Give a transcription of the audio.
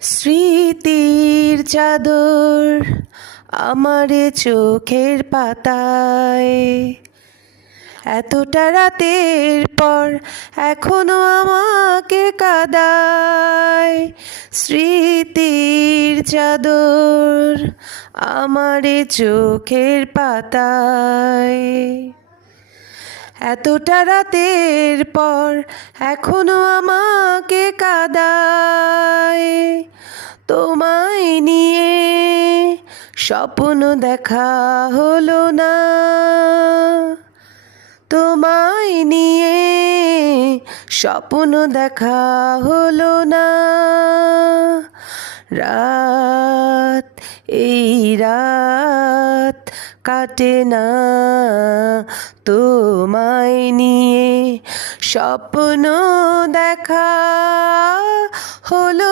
স্মৃতির চাদর আমার চোখের পাতায়, এতটা রাতের পর এখনো আমাকে কাঁদায়। স্মৃতির চাদর আমার চোখের পাতায়, এতটা রাতের পর এখনো আমাকে কাঁদায়। তোমায় নিয়ে স্বপ্ন দেখা হলো না, তোমায় নিয়ে স্বপ্ন দেখা হলো না। রাত, এই রাত কাটে না তোমায় নিয়ে স্বপ্ন দেখা হলো